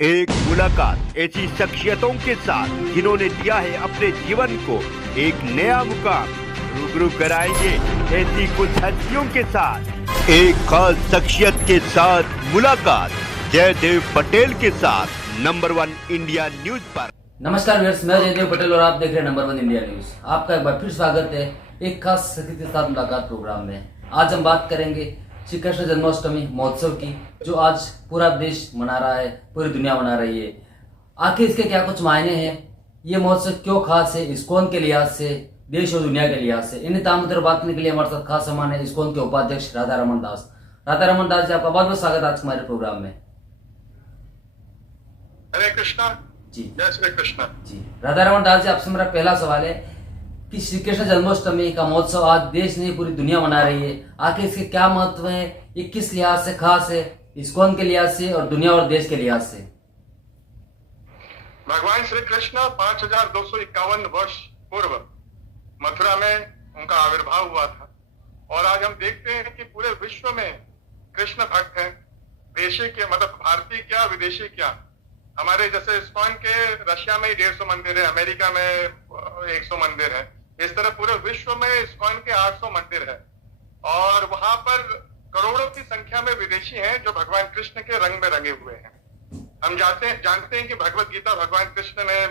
एक मुलाकात ऐसी शख्सियतों के साथ जिन्होंने दिया है अपने जीवन को एक नया मुकाम। रूबरू कराएंगे ऐसी कुछ हस्तियों के साथ एक खास शख्सियत के साथ मुलाकात जयदेव पटेल के साथ नंबर 1 इंडिया न्यूज पर। नमस्कार व्यूअर्स, मैं जयदेव पटेल और आप देख रहे हैं नंबर 1 इंडिया न्यूज। आपका एक बार फिर स्वागत है एक खास शख्सियत के साथ मुलाकात प्रोग्राम में। आज हम बात करेंगे श्री कृष्ण जन्माष्टमी महोत्सव की, जो आज पूरा देश मना रहा है, पूरी दुनिया मना रही है। आखिर इसके क्या कुछ मायने हैं, ये महोत्सव क्यों खास है इस्कॉन के लिहाज से, देश और दुनिया के लिहाज से, इन तमाम मुद्दों पर बात करने के लिए हमारे साथ खास मेहमान है इस्कॉन के उपाध्यक्ष राधा रमन दास। राधा रमन दास जी, आपका बहुत बहुत स्वागत आज हमारे प्रोग्राम में। हरे कृष्णा जी, जय श्री कृष्णा जी। राधा रमन दास जी, आपसे मेरा पहला सवाल है कि श्री कृष्ण जन्माष्टमी का महोत्सव आज देश नहीं पूरी दुनिया मना रही है। आखिर इसके क्या महत्व है, ये किस लिहाज से खास है, इस्कॉन के लिहाज से और दुनिया और देश के लिहाज से? भगवान श्री कृष्ण 5251 वर्ष पूर्व मथुरा में उनका आविर्भाव हुआ था, और आज हम देखते हैं कि पूरे विश्व में कृष्ण भक्त हैं। देशी के मतलब भारतीय क्या विदेशी क्या, हमारे जैसे इस्कॉन के रशिया में ही 150 मंदिर है, अमेरिका में 100 मंदिर है, इस तरह पूरे विश्व में इस्कॉन के 800 मंदिर है, और वहां पर करोड़ों की संख्या में विदेशी हैं जो भगवान कृष्ण के रंग में रंगे हुए हैं। हम जानते हैं कि भगवत गीता भगवान कृष्ण ने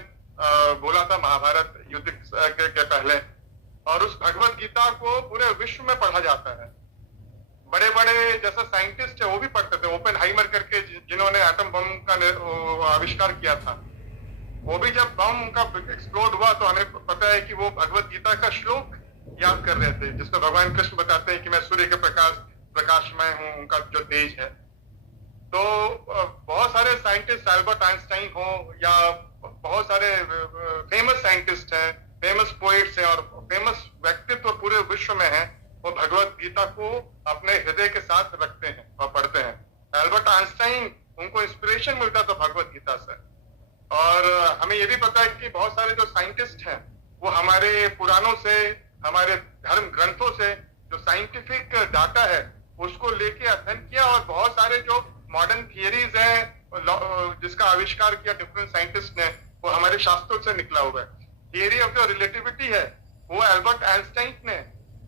बोला था महाभारत युद्ध के पहले, और उस भगवत गीता को पूरे विश्व में पढ़ा जाता है। बड़े बड़े जैसे साइंटिस्ट है वो भी पढ़ते थे। ओपेनहाइमर करके जिन्होंने एटम बम का आविष्कार किया था, वो भी जब बम उनका एक्सप्लोड हुआ तो हमें पता है कि वो भगवत गीता का श्लोक याद कर रहे थे, जिसमें भगवान कृष्ण बताते हैं कि मैं सूर्य के प्रकाशमय हूँ, उनका जो तेज है। तो बहुत सारे साइंटिस्ट, एल्बर्ट आइंस्टाइन हो या बहुत सारे फेमस साइंटिस्ट हैं, फेमस पोएट्स हैं और फेमस व्यक्तित्व पूरे विश्व में है, वो भगवत गीता को अपने हृदय के साथ रखते हैं और पढ़ते हैं। एल्बर्ट आइंस्टाइन, उनको इंस्पिरेशन मिलता था भगवत गीता से। और हमें ये भी पता है कि बहुत सारे जो साइंटिस्ट हैं वो हमारे पुराणों से, हमारे धर्म ग्रंथों से जो साइंटिफिक डाटा है उसको लेके अध्ययन किया, और बहुत सारे जो मॉडर्न थियरीज हैं जिसका आविष्कार किया डिफरेंट साइंटिस्ट ने, वो हमारे शास्त्रों से निकला हुआ है। थियरी ऑफ जो रिलेटिविटी है वो एल्बर्ट आइंस्टाइन ने,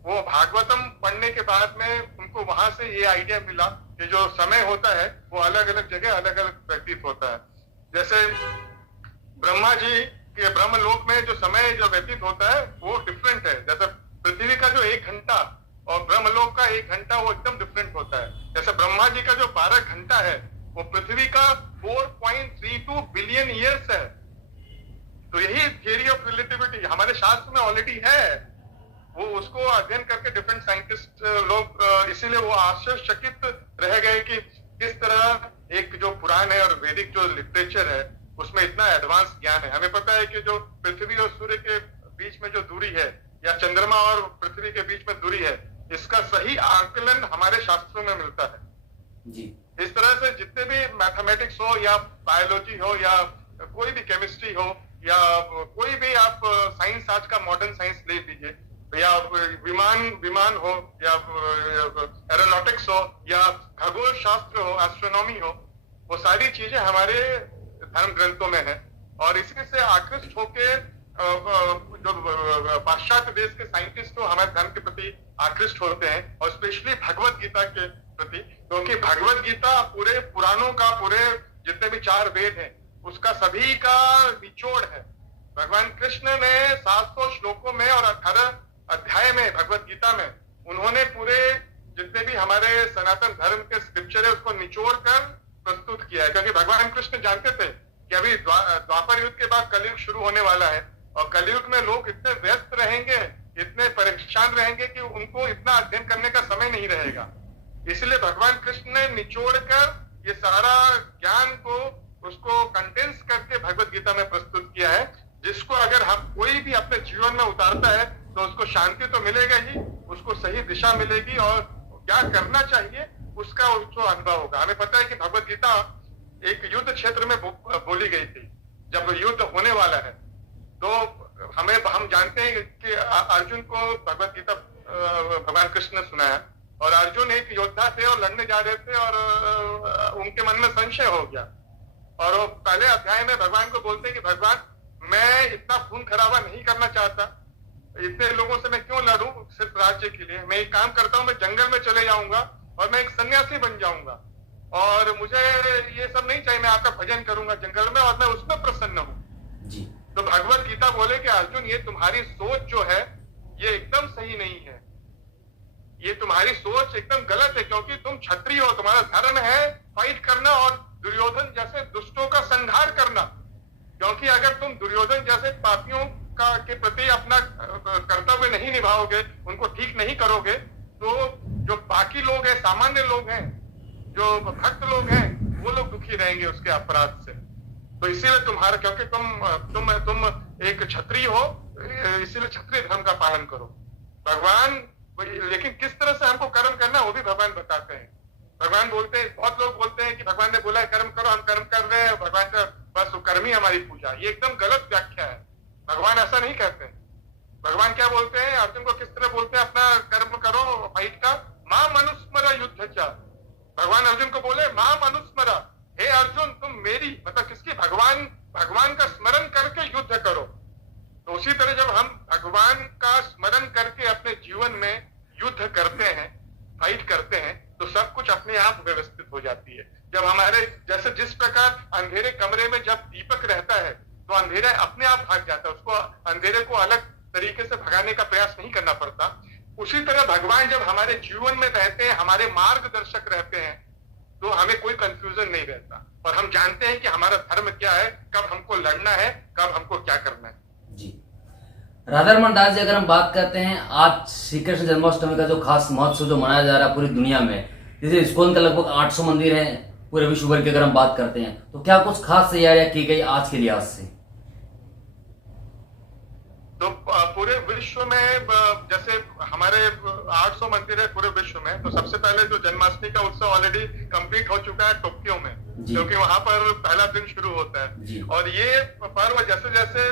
वो भागवतम पढ़ने के बाद में उनको वहां से ये आइडिया मिला कि जो समय होता है वो अलग अलग जगह अलग अलग व्यतीत होता है। जैसे ब्रह्मा जी के ब्रह्मलोक में जो समय जो व्यतीत होता है वो डिफरेंट है। जैसे पृथ्वी का जो 1 घंटा और ब्रह्मलोक का 1 घंटा वो एकदम डिफरेंट होता है। जैसे ब्रह्मा जी का जो 12 घंटा है वो पृथ्वी का 4.32 बिलियन ईयर्स है। तो यही थियरी ऑफ रिलेटिविटी हमारे शास्त्र में ऑलरेडी है। वो उसको अध्ययन करके डिफरेंट साइंटिस्ट लोग इसीलिए वो आश्चर्यचकित रह गए कि किस तरह एक जो पुराण है और वैदिक जो लिटरेचर है उसमें इतना एडवांस ज्ञान है। हमें पता है कि जो पृथ्वी और सूर्य के बीच में जो दूरी है या चंद्रमा और पृथ्वी के बीच में दूरी है, इसका सही आकलन हमारे शास्त्रों में मिलता है जी। इस तरह से जितने भी मैथमेटिक्स हो या बायोलॉजी हो या कोई भी केमिस्ट्री हो या कोई भी आप साइंस, आज का मॉडर्न साइंस ले लीजिए, या विमान हो या एरोनॉटिक्स हो या खगोल शास्त्र हो, एस्ट्रोनॉमी हो, वो सारी चीजें हमारे धर्म ग्रंथों में है। और इसी से आकृष्ट होके जो पाश्चात्य देश के साइंटिस्ट हो हमारे धर्म के प्रति आकृष्ट होते हैं, और स्पेशली भगवत गीता के प्रति, क्योंकि भगवत गीता पूरे पुराणों का, पूरे जितने भी 4 वेद हैं उसका सभी का निचोड़ है। भगवान कृष्ण ने 700 श्लोकों में और 18 अध्याय में भगवत गीता में उन्होंने पूरे जितने भी हमारे सनातन धर्म के स्क्रिप्चर है उसको निचोड़ कर प्रस्तुत किया है। क्योंकि भगवान कृष्ण जानते थे कि अभी द्वापर युग के बाद कलयुग शुरू होने वाला है, और कलयुग में लोग इतने व्यस्त रहेंगे, इतने परेशान रहेंगे कि उनको इतना अध्ययन करने का समय नहीं रहेगा। इसलिए भगवान कृष्ण ने निचोड़ कर ये सारा ज्ञान को उसको कंडेंस करके भगवत गीता में प्रस्तुत किया है, जिसको अगर हम कोई भी अपने जीवन में उतारता है तो उसको शांति तो मिलेगा ही, उसको सही दिशा मिलेगी, और क्या करना चाहिए उसका उसको अनुभव होगा। हमें पता है कि भगवत गीता एक युद्ध क्षेत्र में बोली गई थी, जब युद्ध होने वाला है। तो हम जानते हैं कि अर्जुन को भगवत गीता भगवान कृष्ण ने सुनाया, और अर्जुन एक योद्धा थे और लड़ने जा रहे थे, और उनके मन में संशय हो गया और वो पहले अध्याय में भगवान को बोलते हैं कि भगवान मैं इतना खून खराबा नहीं करना चाहता, इतने लोगों से मैं क्यों लड़ूं सिर्फ राज्य के लिए। मैं एक काम करता हूं, मैं जंगल में चले जाऊंगा और मैं एक सन्यासी बन जाऊंगा और मुझे ये सब नहीं चाहिए, मैं आपका भजन करूंगा जंगल में और मैं उसमें प्रसन्न हूं जी। तो भगवत गीता बोले कि अर्जुन ये तुम्हारी सोच जो है ये एकदम सही नहीं है, ये तुम्हारी सोच एकदम गलत है, क्योंकि तुम क्षत्रिय हो, तुम्हारा धर्म है फाइट करना और दुर्योधन जैसे दुष्टों का संहार करना। क्योंकि अगर तुम दुर्योधन जैसे पापियों का के प्रति अपना कर्तव्य नहीं निभाओगे, उनको ठीक नहीं करोगे, तो जो बाकी लोग हैं, सामान्य लोग हैं, जो भक्त लोग हैं, वो लोग दुखी रहेंगे उसके अपराध से। तो इसीलिए तुम्हारा, क्योंकि तुम एक क्षत्रिय हो, इसीलिए क्षत्रिय धर्म का पालन करो। भगवान, लेकिन किस तरह से हमको कर्म करना वो भी भगवान बताते हैं। भगवान बोलते हैं, बहुत लोग बोलते हैं कि भगवान ने बोला है कर्म करो, हम कर्म कर रहे हैं, भगवान का बस कर्म ही हमारी पूजा। ये एकदम गलत व्याख्या है, भगवान ऐसा नहीं कहते। भगवान क्या बोलते हैं, अर्जुन को किस तरह बोलते हैं, अपना कर्म करो फाइट का, मां मनुस्मरा युद्ध चा। भगवान अर्जुन को बोले मां मनुस्मरा, हे अर्जुन तुम मेरी, मतलब किसकी, भगवान का स्मरण करके युद्ध करो। तो उसी तरह जब हम भगवान का स्मरण करके अपने जीवन में युद्ध करते हैं, फाइट करते हैं, तो सब कुछ अपने आप व्यवस्थित हो जाती है। जब हमारे जैसे जिस प्रकार अंधेरे कमरे में जब दीपक रहता है तो अंधेरा अपने आप भाग जाता है, उसको अंधेरे को अलग तरीके से भगाने का प्रयास नहीं करना पड़ता। उसी तरह भगवान जब हमारे जीवन में रहते हैं, हमारे मार्गदर्शक रहते हैं, तो हमें कोई कंफ्यूजन नहीं रहता और हम जानते हैं कि हमारा धर्म क्या है, कब हमको लड़ना है, कब हमको क्या करना है जी। राधारमण दास जी, अगर हम बात करते हैं आज श्री कृष्ण जन्माष्टमी का जो खास महोत्सव जो मनाया जा रहा है पूरी दुनिया में, जैसे इस्कॉन का लगभग 800 मंदिर हैं पूरे विश्व भर की अगर हम बात करते हैं, तो क्या कुछ खास तैयारियां की गई आज के लिहाज से? तो पूरे विश्व में जैसे हमारे 800 मंदिर है पूरे विश्व में, तो सबसे पहले जो जन्माष्टमी का उत्सव ऑलरेडी कंप्लीट हो चुका है टोक्यो में, क्योंकि वहां पर पहला दिन शुरू होता है। और ये पर्व जैसे जैसे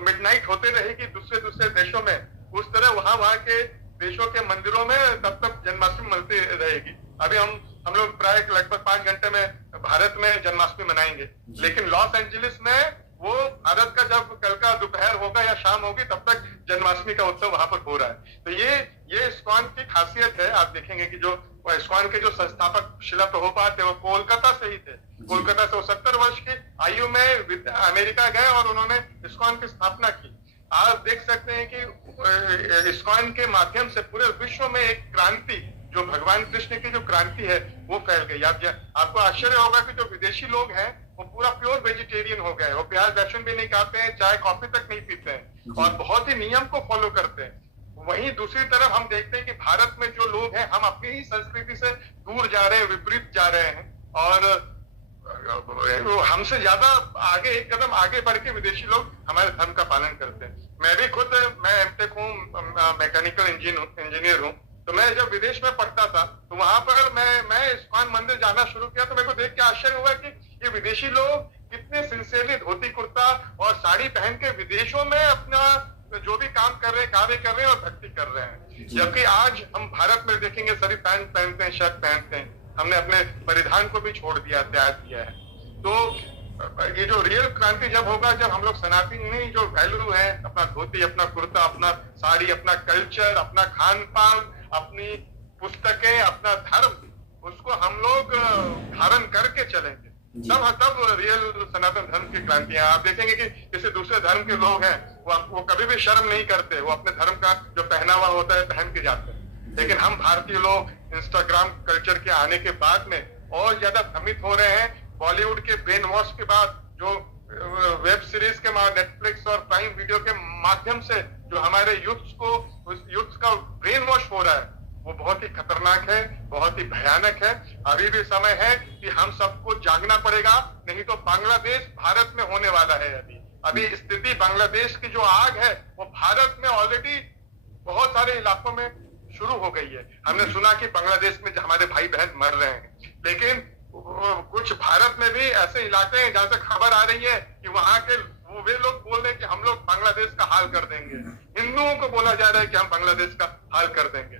मिडनाइट होते रहेगी दूसरे देशों में, उस तरह वहां के देशों के मंदिरों में तब तक जन्माष्टमी मनती रहेगी। अभी हम लोग प्राय लगभग 5 घंटे में भारत में जन्माष्टमी मनाएंगे, लेकिन लॉस एंजलिस में वो भारत का जब कल का दोपहर होगा या शाम होगी तब तक जन्माष्टमी का उत्सव वहां पर हो रहा है। तो ये इस्कॉन की खासियत है। आप देखेंगे कि जो इस्कॉन के जो संस्थापक शिला प्रभुपाद थे वो कोलकाता से ही थे। कोलकाता से वो 70 वर्ष की आयु में अमेरिका गए और उन्होंने इस्कॉन की स्थापना की। आप देख सकते हैं कि इस्कॉन के माध्यम से पूरे विश्व में एक क्रांति, जो भगवान कृष्ण की जो क्रांति है वो फैल गई। आपको आश्चर्य होगा कि जो विदेशी लोग हैं वो पूरा प्योर वेजिटेरियन हो गए, वो प्याज लहसुन भी नहीं खाते हैं, चाय कॉफी तक नहीं पीते हैं और बहुत ही नियम को फॉलो करते हैं। वहीं दूसरी तरफ हम देखते हैं कि भारत में जो लोग हैं, हम अपनी ही संस्कृति से दूर जा रहे हैं, विपरीत जा रहे हैं और हमसे ज्यादा आगे, एक कदम आगे बढ़ के विदेशी लोग हमारे धर्म का पालन करते हैं। मैं भी खुद एमटेक हूँ, मैकेनिकल इंजीनियर हूँ, तो मैं जब विदेश में पढ़ता था तो वहां पर मैं इस्कॉन मंदिर जाना शुरू किया तो मेरे को देख के आश्चर्य हुआ कि ये विदेशी लोग कितने सिंसियरली धोती कुर्ता और साड़ी पहन के विदेशों में अपना जो भी काम कर रहे हैं, कार्य कर रहे हैं और भक्ति कर रहे हैं। जबकि आज हम भारत में देखेंगे सभी पैंट पहनते हैं, शर्ट पहनते हैं, हमने अपने परिधान को भी छोड़ दिया, त्याग दिया है। तो ये जो रियल क्रांति जब होगा, जब हम लोग सनातनी जो वैल्यू है, अपना धोती, अपना कुर्ता, अपना साड़ी, अपना कल्चर, अपना खान पान, अपनी पुस्तकें, अपना धर्म, उसको हम लोग धारण करके चलेंगे, तब रियल सनातन धर्म की क्रांति है। आप देखेंगे कि किसी दूसरे धर्म के लोग हैं, वो कभी भी शर्म नहीं करते, वो अपने धर्म का जो पहनावा होता है पहन के जाते हैं। लेकिन हम भारतीय लोग इंस्टाग्राम कल्चर के आने के बाद में और ज्यादा भ्रमित हो रहे हैं। बॉलीवुड के ब्रेन वॉश के बाद जो वेब सीरीज के नेटफ्लिक्स और प्राइम वीडियो के माध्यम से जो हमारे यूथ का ब्रेन वॉश हो रहा है, वो बहुत ही खतरनाक है, बहुत ही भयानक है। अभी भी समय है कि हम सबको जागना पड़ेगा, नहीं तो बांग्लादेश भारत में होने वाला है। अभी स्थिति बांग्लादेश की जो आग है वो भारत में ऑलरेडी बहुत सारे इलाकों में शुरू हो गई है। हमने सुना कि बांग्लादेश में हमारे भाई बहन मर रहे हैं, लेकिन कुछ भारत में भी ऐसे इलाके हैं जहां से खबर आ रही है कि वहां के वे लोग बोल रहे हैं कि हम लोग बांग्लादेश का हाल कर देंगे। हिंदुओं को बोला जा रहा है कि हम बांग्लादेश का हाल कर देंगे।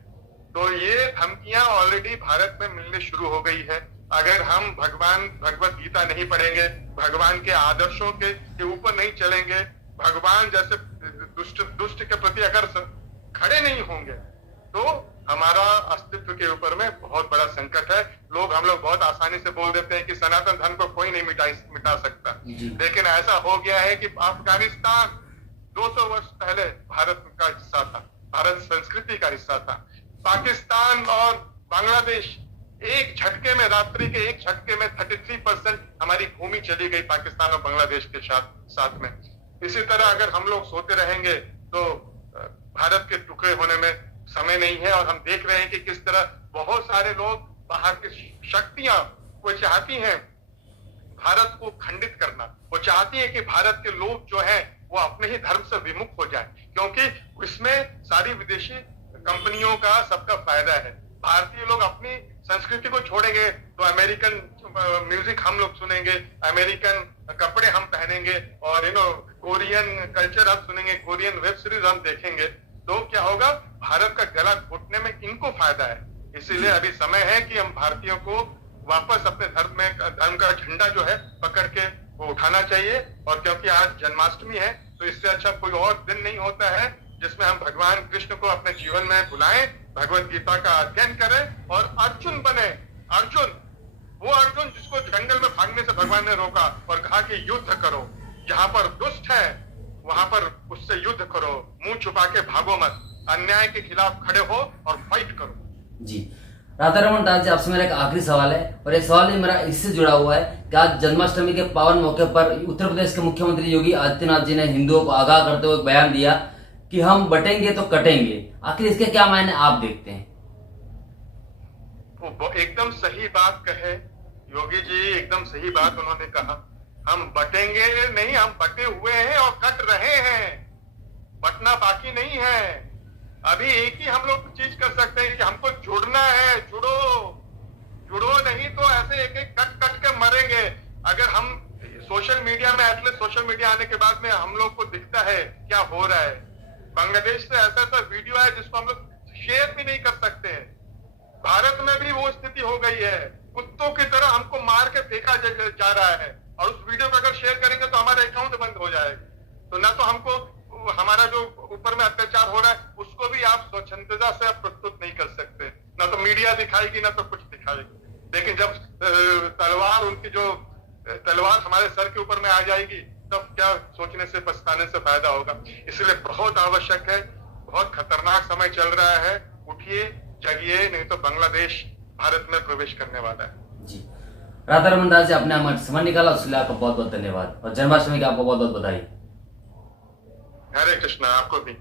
तो ये धमकियां ऑलरेडी भारत में मिलने शुरू हो गई है। अगर हम भगवत गीता नहीं पढ़ेंगे, भगवान के आदर्शों के ऊपर नहीं चलेंगे, भगवान जैसे दुष्ट के प्रति अगर खड़े नहीं होंगे, तो हमारा अस्तित्व के ऊपर में बहुत बड़ा संकट है। हम लोग बहुत आसानी से बोल देते हैं कि सनातन धर्म को कोई नहीं मिटा सकता, लेकिन ऐसा हो गया है कि अफगानिस्तान 200 वर्ष पहले भारत का हिस्सा था, भारत संस्कृति का हिस्सा था। पाकिस्तान और बांग्लादेश एक झटके में, रात्रि के एक झटके में 33% हमारी भूमि चली गई पाकिस्तान और बांग्लादेश के साथ में। इसी तरह अगर हम लोग सोते रहेंगे तो भारत के टुकड़े होने में समय नहीं है। और हम देख रहे हैं कि किस तरह बहुत सारे लोग, बाहर की शक्तियां वो चाहती हैं भारत को खंडित करना, वो चाहती है कि भारत के लोग जो हैं वो अपने ही धर्म से विमुख हो जाए, क्योंकि इसमें सारी विदेशी कंपनियों का सबका फायदा है। भारतीय लोग अपनी संस्कृति को छोड़ेंगे तो अमेरिकन म्यूजिक हम लोग सुनेंगे, अमेरिकन कपड़े हम पहनेंगे और कोरियन कल्चर हम सुनेंगे, कोरियन वेब सीरीज हम देखेंगे, तो क्या होगा, भारत का गला घोटने में इनको फायदा है। इसीलिए अभी समय है कि हम भारतीयों को वापस अपने धर्म का झंडा जो है पकड़ के वो उठाना चाहिए। और क्योंकि आज जन्माष्टमी है, तो इससे अच्छा कोई और दिन नहीं होता है जिसमें हम भगवान कृष्ण को अपने जीवन में बुलाएं, भगवत गीता का अध्ययन करें और अर्जुन बने। वो अर्जुन जिसको जंगल में भागने से भगवान ने रोका और कहा कि युद्ध करो, जहां पर दुष्ट है वहां पर उससे युद्ध करो, मुंह छुपा के भागो मत, अन्याय के खिलाफ खड़े हो और फाइट करो। जी, राधा रमन दास जी, आपसे मेरा एक आखिरी सवाल है, और ये सवाल ही मेरा इससे जुड़ा हुआ है कि आज जन्माष्टमी के पावन मौके पर उत्तर प्रदेश के मुख्यमंत्री योगी आदित्यनाथ जी ने हिंदुओं को आगाह करते हुए बयान दिया कि हम बटेंगे तो कटेंगे। आखिर इसके क्या मायने आप देखते हैं? वो एकदम सही बात कहे योगी जी, एकदम सही बात उन्होंने कहा। हम बटेंगे नहीं, हम बटे हुए हैं और कट रहे हैं, बटना बाकी नहीं है। अभी एक ही हम लोग चीज कर सकते हैं कि हमको जुड़ना है, जुड़ो नहीं तो ऐसे एक कट के मरेंगे। अगर हम सोशल मीडिया में, एटलीस्ट सोशल मीडिया आने के बाद में हम लोग को दिखता है क्या हो रहा है। बांग्लादेश से ऐसा वीडियो है जिसको हम लोग शेयर भी नहीं कर सकते हैं। भारत में भी वो स्थिति हो गई है, कुत्तों की तरह हमको मार के फेंका जा रहा है, और उस वीडियो को अगर शेयर करेंगे तो हमारा अकाउंट बंद हो जाएगा। तो ना तो हमको हमारा जो ऊपर में अत्याचार हो रहा है उसको भी आप स्वच्छंदता से आप प्रस्तुत नहीं कर सकते, ना तो मीडिया दिखाएगी ना तो कुछ दिखाएगी। लेकिन जब तलवार हमारे सर के ऊपर में आ जाएगी तब क्या सोचने से, पछताने से फायदा होगा। इसलिए बहुत आवश्यक है, बहुत खतरनाक समय चल रहा है, उठिए जगिए, नहीं तो बांग्लादेश भारत में प्रवेश करने वाला है। जी, राधा रमन दास जी, आपने हमारे समय निकाला, उसके लिए आपका बहुत बहुत धन्यवाद, और जन्माष्टमी की आपको बहुत बहुत बधाई। हरे कृष्णा, आपको भी।